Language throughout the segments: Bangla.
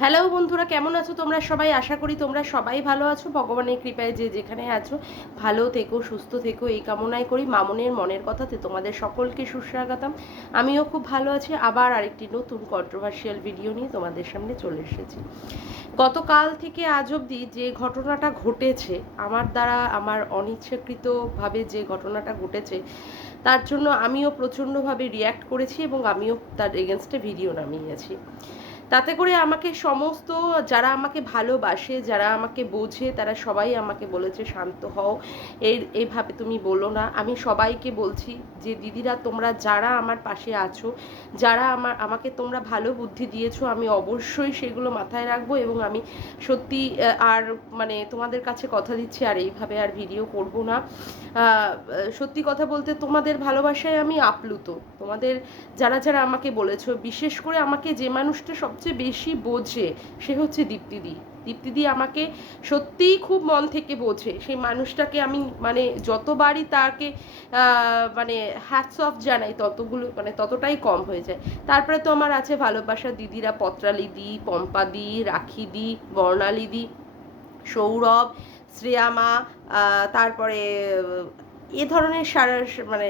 হ্যালো বন্ধুরা, কেমন আছো তোমরা সবাই? আশা করি তোমরা সবাই ভালো আছো। ভগবানের কৃপায় যে যেখানে আছো ভালো থেকো, সুস্থ থেকো, এই কামনাই করি। মামনের মনের কথাতে তোমাদের সকলকে সুস্বাগতম। আমিও খুব ভালো আছি। আবার আরেকটি নতুন কন্ট্রোভার্সিয়াল ভিডিও নিয়ে তোমাদের সামনে চলে এসেছি। গতকাল থেকে আজ অবধি যে ঘটনাটা ঘটেছে আমার দ্বারা, আমার অনিচ্ছাকৃতভাবে যে ঘটনাটা ঘটেছে, তার জন্য আমিও প্রচণ্ডভাবে রিয়্যাক্ট করেছি এবং আমিও তার এগেনস্টে ভিডিও নামিয়েছি। তাতে করে আমাকে সমস্ত যারা আমাকে ভালোবাসে, যারা আমাকে বোঝে, তারা সবাই আমাকে বলেছে শান্ত হও, এইভাবে তুমি বলো না। আমি সবাইকে বলছি যে দিদিরা, তোমরা যারা আমার পাশে আছো, যারা আমাকে তোমরা ভালো বুদ্ধি দিয়েছো, আমি অবশ্যই সেগুলো মাথায় রাখবো এবং আমি সত্যি আর মানে তোমাদের কাছে কথা দিচ্ছি আর এইভাবে আর ভিডিও করব না। সত্যি কথা বলতে তোমাদের ভালোবাসায় আমি আপ্লুত। তোমাদের যারা যারা আমাকে বলেছো, বিশেষ করে আমাকে যে মানুষটা সবচেয়ে বেশি বোঝে সে হচ্ছে দীপ্তিদি। দীপ্তিদি আমাকে সত্যিই খুব মন থেকে বোঝে। সেই মানুষটাকে আমি মানে যতবারই তাকে মানে হ্যাটস অফ জানাই ততগুলো মানে ততটাই কম হয়ে যায়। তারপরে তো আমার আছে ভালোবাসার দিদিরা, পত্রালিদি, পম্পাদি, রাখিদি, বর্ণালিদি, সৌরভ, শ্রেয়ামা, তারপরে এ ধরনের মানে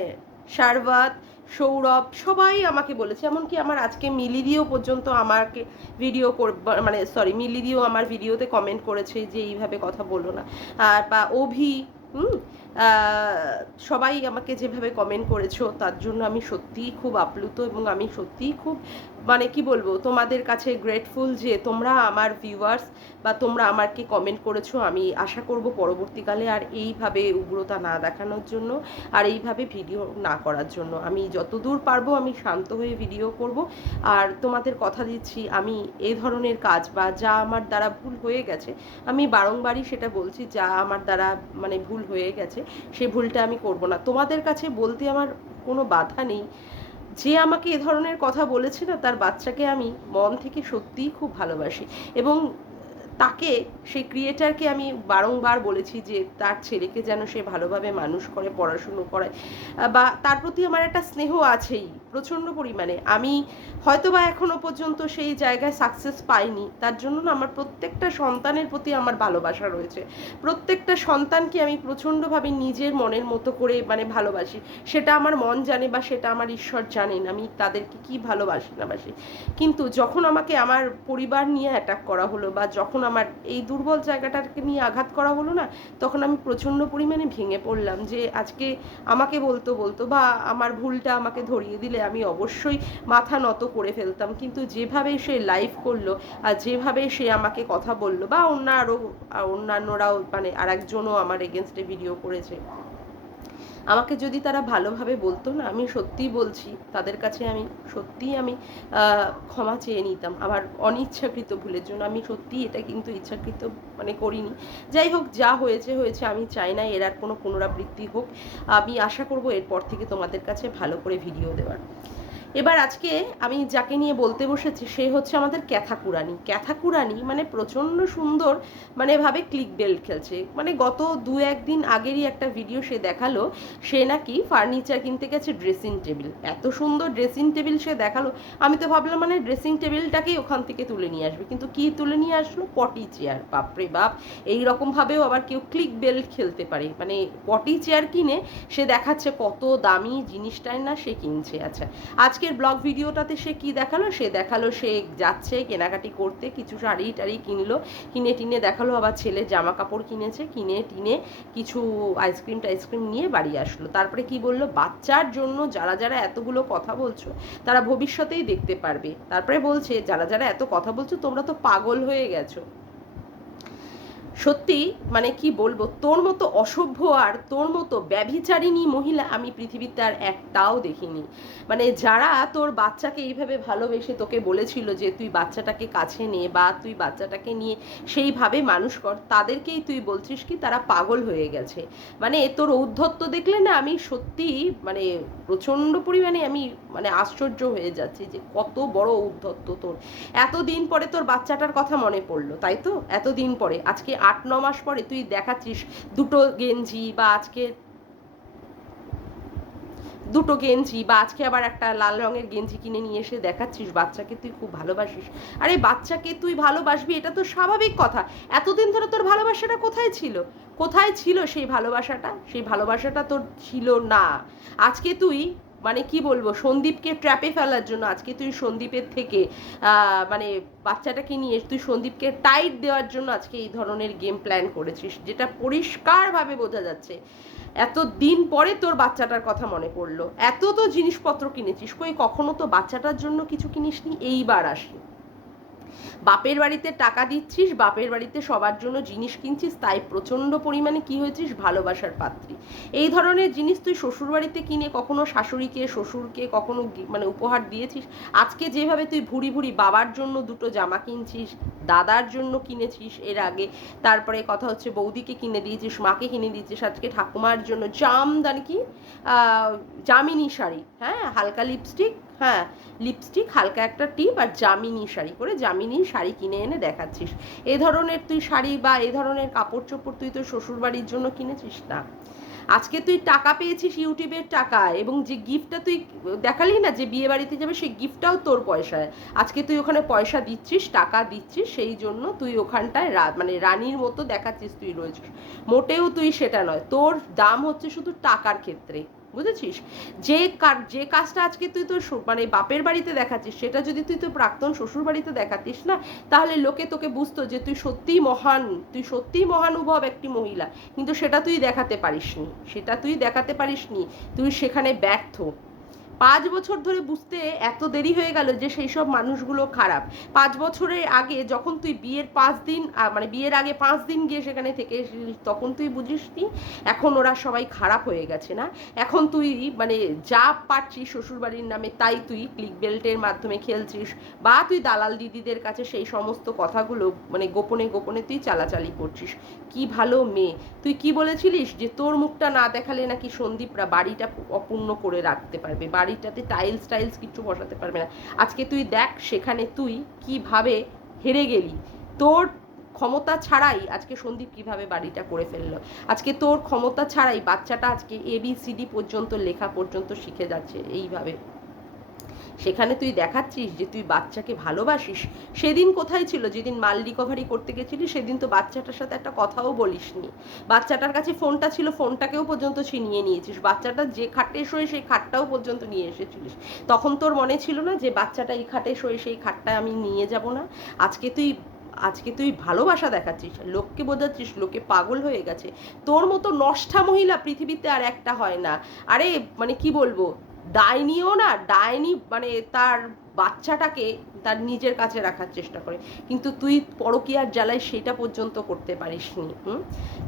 শারবাত, সৌরভ, সবাই আমাকে বলেছে। এমনকি আমার আজকে মিলিদিও পর্যন্ত আমাকে ভিডিও মানে সরি, মিলিদিও আমার ভিডিওতে কমেন্ট করেছে যে এইভাবে কথা বলো না। আর বা অভি, হুম, সবাই আমাকে যেভাবে কমেন্ট করেছো তার জন্য আমি সত্যিই খুব আপ্লুত এবং আমি সত্যিই খুব মানে কি বলবো, তোমাদের কাছে গ্রেটফুল যে তোমরা আমার ভিউয়ার্স বা তোমরা আমাকে কমেন্ট করেছো। আমি আশা করব পরবর্তীকালে আর এইভাবে উগ্রতা না দেখানোর জন্য, আর এইভাবে ভিডিও না করার জন্য। আমি যতদূর পারবো আমি শান্ত হয়ে ভিডিও করব। আর তোমাদের কথা দিচ্ছি, আমি এই ধরনের কাজ বা যা আমার দ্বারা ভুল হয়ে গেছে, আমি বারংবারই সেটা বলছি, যা আমার দ্বারা মানে ভুল হয়ে গেছে সে ভুলটা আমি করব না। তোমাদের কাছে বলতে আমার কোনো বাধা নেই। যে আমাকে এ ধরনের কথা বলেছে না, তার বাচ্চাকে আমি মন থেকে সত্যিই খুব ভালোবাসি এবং তাকে, সেই ক্রিয়েটারকে আমি বারংবার বলেছি যে তার ছেলেকে যেন সে ভালোভাবে মানুষ করে, পড়াশুনো করায়, বা তার প্রতি আমার একটা স্নেহ আছেই প্রচণ্ড পরিমাণে। আমি হয়তো বা এখনও পর্যন্ত সেই জায়গায় সাকসেস পাইনি, তার জন্য না আমার প্রত্যেকটা সন্তানের প্রতি আমার ভালোবাসা রয়েছে। প্রত্যেকটা সন্তানকে আমি প্রচণ্ডভাবে নিজের মনের মতো করে মানে ভালোবাসি। সেটা আমার মন জানে বা সেটা আমার ঈশ্বর জানেন আমি তাদেরকে কি ভালোবাসি না বাসি। কিন্তু যখন আমাকে আমার পরিবার নিয়ে অ্যাটাক করা হলো বা যখন আমার এই দুর্বল জায়গাটাকে নিয়ে আঘাত করা হলো না, তখন আমি প্রচণ্ড পরিমাণে ভেঙে পড়লাম যে আজকে আমাকে বলতো বলতো বা আমার ভুলটা আমাকে ধরিয়ে দিলে আমি অবশ্যই মাথা নত করে ফেলতাম। কিন্তু যেভাবে সে লাইভ করলো আর যেভাবে সে আমাকে কথা বললো বা অন্যান্যরাও মানে আর একজনও আমার এগেনস্টে ভিডিও করেছে, আমাকে যদি তারা ভালোভাবে বলতো না, আমি সত্যিই বলছি তাদের কাছে আমি সত্যিই আমি ক্ষমা চেয়ে নিতাম আমার অনিচ্ছাকৃত ভুলের জন্য। আমি সত্যিই এটা কিন্তু ইচ্ছাকৃত মানে করিনি। যাই হোক, যা হয়েছে হয়েছে। আমি চাই না এর আর কোনো পুনরাবৃত্তি হোক। আমি আশা করব এরপর থেকে তোমাদের কাছে ভালো করে ভিডিও দেওয়ার। এবার আজকে আমি যাকে নিয়ে বলতে বসেছি সে হচ্ছে আমাদের ক্যাথাকুরানি। ক্যাথাকুরানি মানে প্রচণ্ড সুন্দর মানে ভাবে ক্লিক বেল্ট খেলছে। মানে গত 2-1 দিন আগেরই একটা ভিডিও সে দেখালো, সে নাকি ফার্নিচার কিনতে গেছে, ড্রেসিং টেবিল, এত সুন্দর ড্রেসিং টেবিল সে দেখালো। আমি তো ভাবলাম মানে ড্রেসিং টেবিলটাকেই ওখান থেকে তুলে নিয়ে আসবে, কিন্তু কি তুলে নিয়ে আসলো? পটি চেয়ার। বাপরে বাপ, এই রকমভাবেও আবার কেউ ক্লিক বেল্ট খেলতে পারে? মানে পটি চেয়ার কিনে সে দেখাচ্ছে কত দামি জিনিসটাই না সে কিনছে। আচ্ছা, আজকের ব্লগ ভিডিওটাতে সে কি দেখালো? সে দেখালো সে যাচ্ছে কেনাকাটি করতে, কিছু শাড়ি টাড়ি কিনলো, কিনে টিনে দেখালো আবার ছেলের জামা কাপড় কিনেছে, কিনে টিনে কিছু আইসক্রিম টাইসক্রিম নিয়ে বাড়ি আসলো। তারপরে কি বললো? বাচ্চার জন্য যারা যারা এতগুলো কথা বলছো তারা ভবিষ্যতেই দেখতে পারবে। তারপরে বলছে যারা যারা এত কথা বলছো তোমরা তো পাগল হয়ে গেছো। সত্যি মানে কি বলবো, তোর মতো অসভ্য আর তোর মতো ব্যভিচারিণী মহিলা আমি পৃথিবীতে আর একটাও দেখিনি। মানে যারা তোর বাচ্চাকে এইভাবে ভালোবেসে তোকে বলেছিল যে তুই বাচ্চাটাকে কাছে নে বা তুই বাচ্চাটাকে নিয়ে সেইভাবে মানুষ কর, তাদেরকেই তুই বলছিস কি তারা পাগল হয়ে গেছে। মানে তোর ঔদ্ধত্য দেখলে না আমি সত্যি মানে প্রচণ্ড পরিমাণে আমি মানে আশ্চর্য হয়ে যাচ্ছি যে কত বড় ঔদ্ধত্য তোর। এতদিন পরে তোর বাচ্চাটার কথা মনে পড়লো, তাই তো? এতদিন পরে, আজকে 8-9 মাস পরে তুই দেখাচ্ছিস দুটো গেঞ্জি বা আজকে দুটো গেঞ্জি, বা আজকে আবার একটা লাল রঙের গেঞ্জি কিনে নিয়ে এসে দেখাচ্ছিস বাচ্চাকে তুই খুব ভালোবাসিস। আরে বাচ্চাকে তুই ভালোবাসবি, এটা তো স্বাভাবিক কথা। এতদিন ধরে তোর ভালোবাসাটা কোথায় ছিল? কোথায় ছিল সেই ভালোবাসাটা? সেই ভালোবাসাটা তোর ছিল না। আজকে তুই মানে কি বলবো, সন্দীপকে ট্র্যাপে ফেলার জন্য আজকে তুই সন্দীপের থেকে মানে বাচ্চাটাকে নিয়ে তুই সন্দীপকে টাইট দেওয়ার জন্য আজকে এই ধরনের গেম প্ল্যান করেছিস, যেটা পরিষ্কারভাবে বোঝা যাচ্ছে। এত দিন পরে তোর বাচ্চাটার কথা মনে পড়লো, এত তো জিনিসপত্র কিনেছিস, কই কখনো তো বাচ্চাটার জন্য কিছু কিনিসনি? এইবার আসি, বাপের বাড়িতে টাকা দিচ্ছিস, বাপের বাড়িতে সবার জন্য জিনিস কিনছিস, তাই প্রচণ্ড পরিমাণে কি হয়েছিস, ভালোবাসার পাত্রী। এই ধরনের জিনিস তুই শ্বশুর বাড়িতে কিনে কখনো শাশুড়িকে শ্বশুরকে কখনো মানে উপহার দিয়েছিস? আজকে যেভাবে তুই ভুড়ি ভুড়ি বাবার জন্য দুটো জামা কিনছিস, দাদার জন্য কিনেছিস এর আগে, তারপরে কথা হচ্ছে বৌদিকে কিনে দিয়েছিস, মাকে কিনে দিয়েছিস, আজকে ঠাকুমার জন্য জামদানি কি জামিনী শাড়ি, হ্যাঁ হালকা লিপস্টিক, হ্যাঁ লিপস্টিক, হালকা একটা টিপ আর জামিনী শাড়ি করে জামিনী শাড়ি কিনে এনে দেখাচ্ছিস। এ ধরনের তুই শাড়ি বা এ ধরনের কাপড় চোপড় তুই তোর শ্বশুর বাড়ির জন্য কিনেছিস না। আজকে তুই টাকা পেয়েছিস ইউটিউবের টাকা, এবং যে গিফটটা তুই দেখালি না যে বিয়ে বাড়িতে যাবে, সেই গিফটটাও তোর পয়সায়। আজকে তুই ওখানে পয়সা দিচ্ছিস, টাকা দিচ্ছিস, সেই জন্য তুই ওখানটায় মানে রানীর মতো দেখাচ্ছিস তুই রয়েছিস। মোটেও তুই সেটা নয়, তোর দাম হচ্ছে শুধু টাকার ক্ষেত্রে, বুঝেছিস? যে কাজটা আজকে তুই তোর মানে বাপের বাড়িতে দেখাচ্ছিস, সেটা যদি তুই তোর প্রাক্তন শ্বশুর বাড়িতে দেখাতিস না, তাহলে লোকে তোকে বুঝতো যে তুই সত্যিই মহান, তুই সত্যিই মহানুভব একটি মহিলা। কিন্তু সেটা তুই দেখাতে পারিসনি, সেটা তুই দেখাতে পারিসনি, তুই সেখানে ব্যর্থ। 5 বছর ধরে বুঝতে এত দেরি হয়ে গেল যে সেই সব মানুষগুলো খারাপ। 5 বছরের আগে যখন তুই বিয়ের 5 দিন মানে বিয়ের আগে 5 দিন গিয়ে সেখানে থেকে তখন তুই বুঝিসনি এখন ওরা সবাই খারাপ হয়ে গেছে না? এখন তুই মানে যা পারছিস শ্বশুরবাড়ির নামে তাই তুই ক্লিক বেল্টের মাধ্যমে খেলছিস, বা তুই দালাল দিদিদের কাছে সেই সমস্ত কথাগুলো মানে গোপনে গোপনে তুই চালাচালি করছিস। কি ভালো মেয়ে! তুই কি বলেছিলিস যে তোর মুখটা না দেখালে নাকি সন্দীপরা বাড়িটা অপূর্ণ করে রাখতে পারবে, বাড়িটাতে টাইলস কিছু বসাতে পারবে না। আজকে তুই দেখ সেখানে তুই কিভাবে হেরে গেলি। তোর ক্ষমতা ছাড়াই আজকে সন্দীপ কিভাবে বাড়িটা করে ফেললো। আজকে তোর ক্ষমতা ছাড়াই বাচ্চাটা আজকে ABCD পর্যন্ত লেখা পর্যন্ত শিখে যাচ্ছে এইভাবে। সেখানে তুই দেখাচ্ছিস যে তুই বাচ্চাকে ভালোবাসিস। সেদিন কোথায় ছিল? যেদিন মাল রিকভারি করতে গেছিলি সেদিন তো বাচ্চাটার সাথে একটা কথাও বলিসনি। বাচ্চাটার কাছে ফোনটা ছিল, ফোনটাকেও পর্যন্ত ছিনিয়ে নিয়েছিস। বাচ্চাটা যে খাটে শোয়ে সেই খাটটাও পর্যন্ত নিয়ে এসেছিলিস। তখন তোর মনে ছিল না যে বাচ্চাটা এই খাটে শোয়ে সেই খাটটা আমি নিয়ে যাব না? আজকে তুই ভালোবাসা দেখাচ্ছিস, লোককে বোঝাচ্ছিস, লোকে পাগল হয়ে গেছে। তোর মতো নষ্টা মহিলা পৃথিবীতে আর একটা হয় না। আরে মানে কি বলবো, ডাইনিও না, ডাইনি মানে তার বাচ্চাটাকে তার নিজের কাছে রাখার চেষ্টা করে, কিন্তু তুই পরকীয়ার জ্বালায় সেটা পর্যন্ত করতে পারিসনি।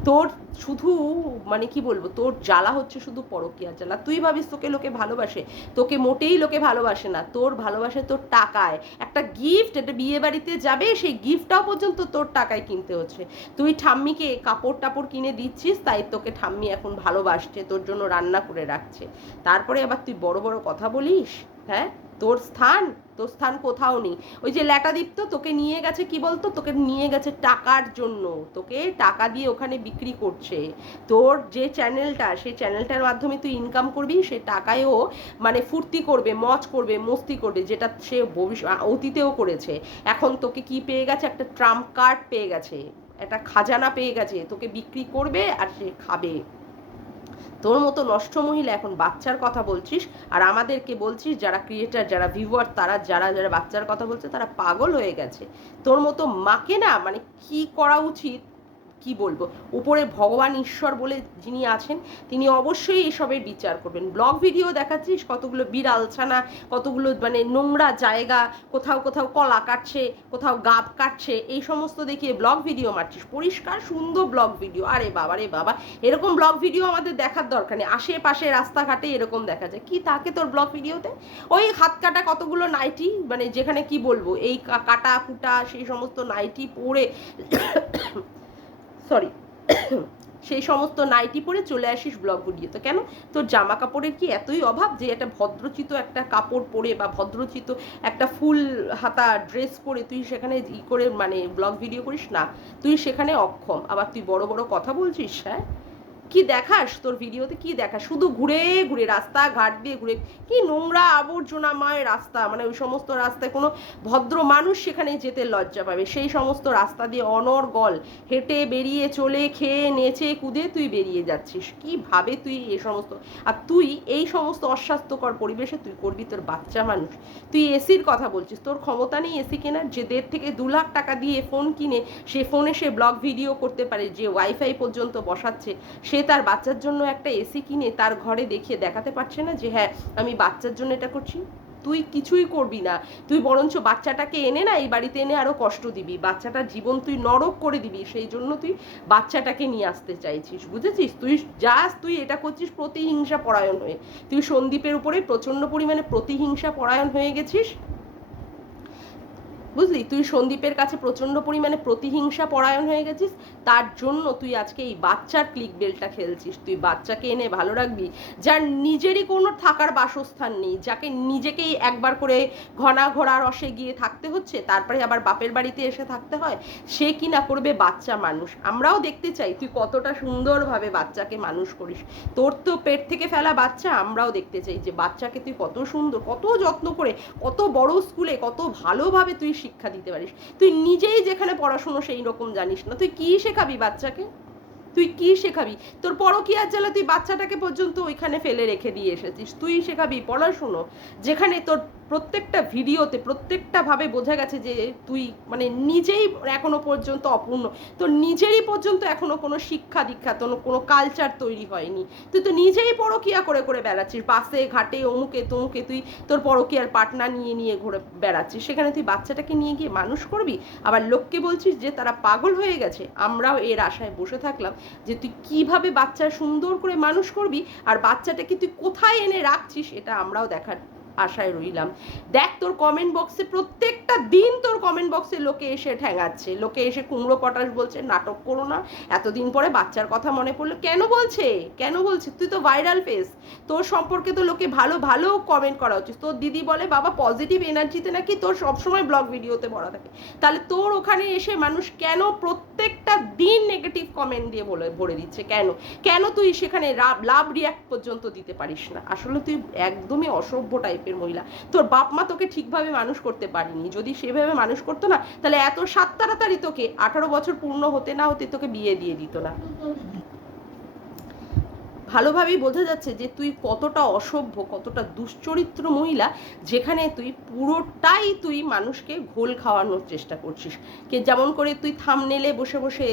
তোর শুধু মানে কি বলবো, তোর জ্বালা হচ্ছে শুধু পরকীয়ার জ্বালা। তুই ভাবিস তোকে লোকে ভালোবাসে, তোকে মোটেই লোকে ভালোবাসে না। তোর ভালোবাসে তোর টাকায়। একটা গিফট, একটা বিয়ে বাড়িতে যাবে, সেই গিফটটাও পর্যন্ত তোর টাকায় কিনতে হচ্ছে। তুই ঠাম্মিকে কাপড় টাপড় কিনে দিচ্ছিস, তাই তোকে ঠাম্মি এখন ভালোবাসছে, তোর জন্য রান্না করে রাখছে। তারপরে আবার তুই বড় বড় কথা বলিস? হ্যাঁ, তোর স্থান কোথাও নেই। ওই যে ল্যাটাদীপ্ত তোকে নিয়ে গেছে কি বলতো, তোকে নিয়ে গেছে টাকার জন্য, তোকে টাকা দিয়ে ওখানে বিক্রি করছে। তোর যে চ্যানেলটা, সেই চ্যানেলটার মাধ্যমে তুই ইনকাম করবি, সে টাকায়ও মানে ফুর্তি করবে, মজ করবে, মস্তি করবে, যেটা সে অতীতেও করেছে। এখন তোকে কি পেয়ে গেছে? একটা ট্রাম্প কার্ড পেয়ে গেছে, একটা খাজানা পেয়ে গেছে, তোকে বিক্রি করবে আর সে খাবে। তোর মতো নষ্ট মহিলা এখন বাচ্চার কথা বলছিস, আর আমাদেরকে বলছিস যারা ক্রিয়েটার, যারা ভিউয়ার, তারা যারা যারা বাচ্চার কথা বলছে তারা পাগল হয়ে গেছে। তোর মতো মাকে না মানে কি করা উচিত কি বলবো। উপরে ভগবান ঈশ্বর বলে যিনি আছেন তিনি অবশ্যই এসবের বিচার করবেন। ব্লগ ভিডিও দেখাচ্ছিস কতগুলো বিড়ালছানা, কতগুলো মানে নোংরা জায়গা, কোথাও কোথাও কলা কাটছে, কোথাও গাব কাটছে, এই সমস্ত দেখিয়ে ব্লগ ভিডিও মারছিস। পরিষ্কার সুন্দর ব্লগ ভিডিও, আরে বাবা রে বাবা, এরকম ব্লগ ভিডিও আমাদের দেখার দরকার নেই। আশেপাশে রাস্তাঘাটে এরকম দেখা যায়। কি থাকে তোর ব্লগ ভিডিওতে? ওই হাত কাটা কতগুলো নাইটি, মানে যেখানে কি বলবো এই কাটা কুটা সেই সমস্ত নাইটি পরে সরি সেই সমস্ত নাইটি পরে চলে আসিস ব্লগ ভিডিওতে। কেন? তোর জামা কাপড়ের কি এতই অভাব যে একটা ভদ্রচিত একটা কাপড় পরে বা ভদ্রচিত একটা ফুল হাতা ড্রেস পরে তুই সেখানে করে মানে ব্লগ ভিডিও করিস না? তুই সেখানে অক্ষম, আবার তুই বড় বড় কথা বলছিস। হ্যাঁ, কি দেখাস তোর ভিডিওতে, কি দেখাস? শুধু ঘুরে ঘুরে রাস্তাঘাট দিয়ে ঘুরে, কি নোংরা আবর্জনাময় রাস্তা, মানে ওই সমস্ত রাস্তায় কোনো ভদ্র মানুষ সেখানে যেতে লজ্জা পাবে, সেই সমস্ত রাস্তা দিয়ে অনর্গল হেঁটে বেরিয়ে চলে খেয়ে নেচে কুদে তুই বেরিয়ে যাচ্ছিস। কিভাবে তুই এ সমস্ত, আর তুই এই সমস্ত অস্বাস্থ্যকর পরিবেশে তুই করবি? তোর বাচ্চা মানুষ, তুই এসির কথা বলছিস, তোর ক্ষমতা নেই এসি কেনার? যে 1.5 থেকে 2 লাখ টাকা দিয়ে ফোন কিনে সে ফোনে সে ব্লগ ভিডিও করতে পারে, যে ওয়াইফাই পর্যন্ত বসাচ্ছে, সে তার বাচ্চার জন্য একটা এসি কিনে তার ঘরে দেখিয়ে দেখাতে পারছে না যে হ্যাঁ আমি বাচ্চার জন্য এটা করছি? তুই কিছুই করবি না, তুই বরঞ্চ বাচ্চাটাকে এনে না এই বাড়িতে এনে আরো কষ্ট দিবি, বাচ্চাটার জীবন তুই নরক করে দিবি, সেই জন্য তুই বাচ্চাটাকে নিয়ে আসতে চাইছিস, বুঝেছিস? তুই এটা করছিস প্রতিহিংসা পরায়ণ হয়ে, তুই সন্দীপের উপরে প্রচন্ড পরিমাণে প্রতিহিংসা পরায়ণ হয়ে গেছিস, বুঝলি? তুই সন্দীপের কাছে প্রচন্ড পরিমাণে প্রতিহিংসা পরায়ণ হয়ে গেছিস, তার জন্য তুই আজকে এই বাচ্চার ক্লিক বেলটা খেলছিস। তুই বাচ্চাকে এনে ভালো রাখবি, যার নিজেরই কোনো থাকার বাসস্থান নেই, যাকে নিজেকেই একবার করে ঘোড়া রসে গিয়ে থাকতে হচ্ছে, তারপরে আবার বাপের বাড়িতে এসে থাকতে হয়, সে কি না করবে বাচ্চা মানুষ। আমরাও দেখতে চাই তুই কতটা সুন্দরভাবে বাচ্চাকে মানুষ করিস, তোর তো পেট থেকে ফেলা বাচ্চা, আমরাও দেখতে চাই যে বাচ্চাকে তুই কত সুন্দর, কত যত্ন করে, কত বড় স্কুলে কত ভালোভাবে তুই শিক্ষা দিতে পারিস। তুই নিজেই যেখানে পড়াশুনো সেই রকম জানিস না, তুই কি শেখাবি বাচ্চাকে? তুই কি শেখাবি? তোর পরকীয়ার জ্বালা তুই বাচ্চাটাকে পর্যন্ত ওইখানে ফেলে রেখে দিয়ে এসেছিস। তুই শেখাবি পড়াশুনো, যেখানে তোর প্রত্যেকটা ভিডিওতে প্রত্যেকটা ভাবে বোঝা গেছে যে তুই মানে নিজেই এখনো পর্যন্ত অপূর্ণ, তোর নিজেরই পর্যন্ত এখনো কোনো শিক্ষা দীক্ষা, তোর কোনো কালচার তৈরি হয়নি। তুই তো নিজেই পরকীয়া করে করে বেড়াচ্ছিস, বাসে ঘাটে অমুকে তমুকে তুই তোর পরকীয়ার পাটনা নিয়ে নিয়ে ঘুরে বেড়াচ্ছিস, সেখানে তুই বাচ্চাটাকে নিয়ে গিয়ে মানুষ করবি, আবার লোককে বলছিস যে তারা পাগল হয়ে গেছে। আমরাও এর আশায় বসে থাকলাম যে তুই কিভাবে বাচ্চা সুন্দর করে মানুষ করবি, আর বাচ্চাটাকে তুই কোথায় এনে রাখছিস এটা আমরাও দেখার আশায় রইলাম। দেখ তোর কমেন্ট বক্সে প্রত্যেকটা দিন তোর কমেন্ট বক্সে লোকে এসে ঠ্যাঙাচ্ছে, লোকে এসে কুমড়ো পটাশ বলছে নাটক করো না, এতদিন পরে বাচ্চার কথা মনে পড়লো। কেন বলছে, কেন বলছে? তুই তো ভাইরাল ফেস, তোর সম্পর্কে তো লোকে ভালো ভালো কমেন্ট করা উচিত। তোর দিদি বলে বাবা পজিটিভ এনার্জিতে নাকি তোর সবসময় ব্লগ ভিডিওতে ভরা থাকে, তাহলে তোর ওখানে এসে মানুষ কেন প্রত্যেকটা দিন নেগেটিভ কমেন্ট দিয়ে ভরে দিচ্ছে? কেন কেন তুই সেখানে লাভ রিয়াক্ট পর্যন্ত দিতে পারিস না? আসলে তুই একদমই অসভ্য টাইপের মহিলা। তোর বাপ মা তোকে ঠিকভাবে মানুষ করতে পারিনি, যদি সেভাবে মানুষ করতো না তাহলে এত সাত তাড়াতাড়ি তোকে 18 বছর পূর্ণ হতে না হতে তোকে বিয়ে দিয়ে দিত না। ভালোভাবেই বোঝা যাচ্ছে যে তুই কতটা অসভ্য, কতটা দুশ্চরিত্র মহিলা, যেখানে তুই পুরোটাই তুই মানুষকে ঘোল খাওয়ানোর চেষ্টা করছিস। কে যেমন করে তুই থাম্বনেলে বসে বসে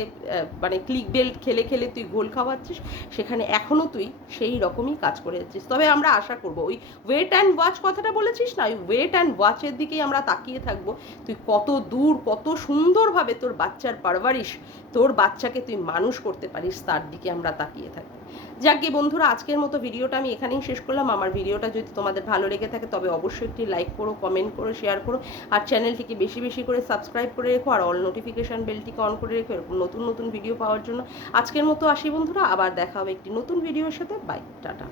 মানে ক্লিক বেল্ট খেলে খেলে তুই ঘোল খাওয়াচ্ছিস, সেখানে এখনও তুই সেই রকমই কাজ করে যাচ্ছিস। তবে আমরা আশা করবো ওই ওয়েট অ্যান্ড ওয়াচ কথাটা বলেছিস না, ওই ওয়েট অ্যান্ড ওয়াচের দিকেই আমরা তাকিয়ে থাকবো। তুই কত দূর কত সুন্দরভাবে তোর বাচ্চার পারভারিশ, তোর বাচ্চাকে তুই মানুষ করতে পারিস, তার দিকে আমরা তাকিয়ে থাকবো। যাকে বন্ধুরা, আজকের মতো ভিডিওটা আমি এখানেই শেষ করলাম। আমার ভিডিওটা যদি তোমাদের ভালো লেগে থাকে তবে অবশ্যই একটি লাইক করো, কমেন্ট করো, শেয়ার করো, আর চ্যানেলটিকে বেশি বেশি করে সাবস্ক্রাইব করে রেখো, আর অল নোটিফিকেশান বেলটিকে অন করে রেখো এরকম নতুন নতুন ভিডিও পাওয়ার জন্য। আজকের মতো আসি বন্ধুরা, আবার দেখা হবে একটি নতুন ভিডিওর সাথে। Bye, tata.